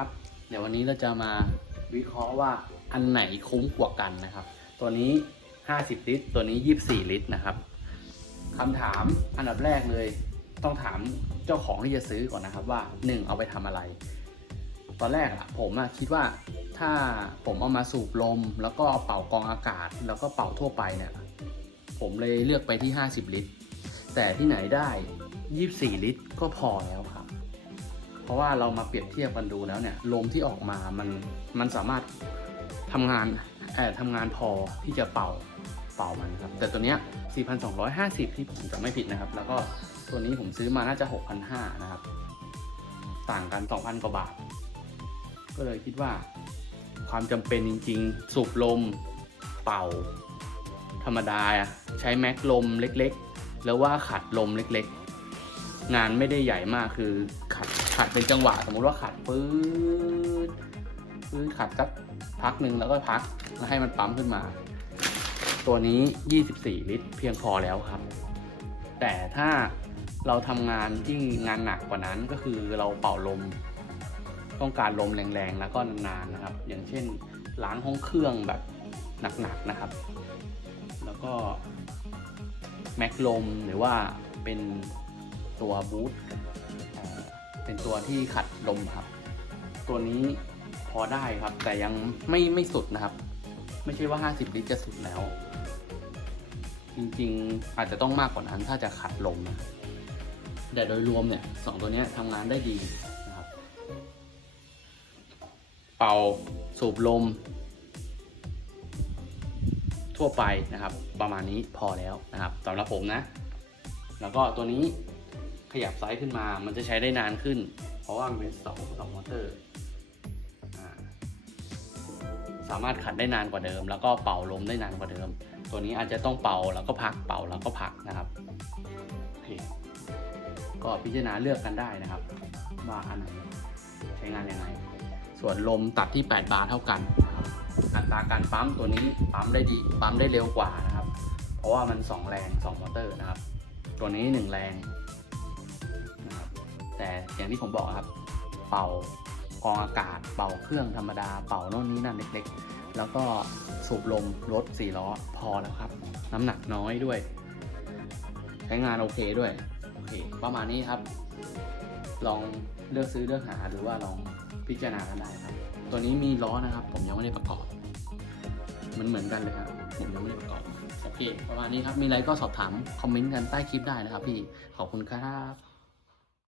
ครับ เดี๋ยววันนี้เราจะมาวิเคราะห์ว่าอันไหนคุ้มกว่ากันนะครับ ตัวนี้ 50 ลิตร ตัวนี้ 24 ลิตรนะครับคำถามอันดับแรกเลย ต้องถามเจ้าของที่จะซื้อก่อนนะครับว่า 1 เอาไปทำอะไร ตอนแรกอะผมอะคิดว่าถ้าผมเอามาสูบลม แล้วก็เป่ากองอากาศ แล้วก็เป่าทั่วไปเนี่ยผมเลยเลือกไปที่ 50 ลิตร แต่ที่ไหนได้ 24 ลิตรก็พอแล้วครับ ราะว่าเรามาเปรียบเทียบกันดูแล้วเนี่ยลมที่ออกมามันมันสามารถทำงานเอ่อทำงานพอที่จะเป่าเป่ามันครับแต่ตัวเนี้ย 4,250 ที่ผมจำไม่ผิดนะครับ แล้วก็ตัวนี้ผมซื้อมาน่าจะ 6,500 นะครับ ต่างกัน 2,000 กว่าบาท ก็เลยคิดว่าความจำเป็นจริง ๆ สูบลมเป่า ธรรมดาใช้แม็กลมเล็ก ๆ แล้วว่าขัดลมเล็ก ๆ งานไม่ได้ใหญ่มากคือ ขัดเป็นจังหวะสมมุติว่าขัดปื๊ดปื๊ดขัดสักพักหนึ่งแล้วก็พักแล้วให้มันปั๊มขึ้นมา ตัวนี้ 24 ลิตรเพียงพอแล้วครับ แต่ถ้าเราทำงานที่งานหนักกว่านั้นก็คือเราเป่าลม ต้องการลมแรงๆแล้วก็นานๆนะครับ อย่างเช่นล้างห้องเครื่องแบบหนักๆนะครับ แล้วก็แม็กลมหรือว่าเป็นตัวบูท เป็นตัวที่ขัดลมครับ ตัวนี้พอได้ครับ แต่ยังไม่ไม่สุดนะครับ ไม่ใช่ว่า 50 ลิตรจะสุดแล้ว จริงๆอาจจะต้องมากกว่านั้นถ้าจะขัดลมนะแต่โดยรวมเนี่ยสองตัวนี้ทำงานได้ดีนะครับ เป่าสูบลม ทั่วไปนะครับ ประมาณนี้พอแล้วนะครับสำหรับผมนะ แล้วก็ตัวนี้ ขยับไซส์ขึ้นมา มันจะใช้ได้นานขึ้น เพราะว่ามันเป็นสองสองมอเตอร์สามารถขัดได้นานกว่าเดิม แล้วก็เป่าลมได้นานกว่าเดิม ตัวนี้อาจจะต้องเป่าแล้วก็พักเป่าแล้วก็พักนะครับโอเคก็พิจารณาเลือกกันได้นะครับว่าอันไหนใช้งานยังไง ส่วนลมตัดที่ 8 บาร์เท่ากันอัตราการปั๊มตัวนี้ปั๊มได้ดีปั๊มได้เร็วกว่านะครับ เพราะว่ามัน 2 แรง 2 มอเตอร์นะครับ ตัวนี้ 1 แรงนะครับ แต่อย่างที่ผมบอกครับ เป่ากองอากาศ เป่าเครื่องธรรมดา เป่าโน่นนี้นั่นเล็กๆ แล้วก็สูบลมรถ4ล้อพอแล้วครับ น้ำหนักน้อยด้วย ใช้งานโอเคด้วยโอเคประมาณนี้ครับ ลองเลือกซื้อเลือกหาหรือว่าลองพิจารณากันได้ครับ ตัวนี้มีล้อนะครับ ผมยังไม่ได้ประกอบ มันเหมือนกันเลยครับ ผมยังไม่ได้ประกอบโอเค ประมาณนี้ครับ มีอะไรก็สอบถามคอมเมนต์กันใต้คลิปได้นะครับพี่ ขอบคุณครับ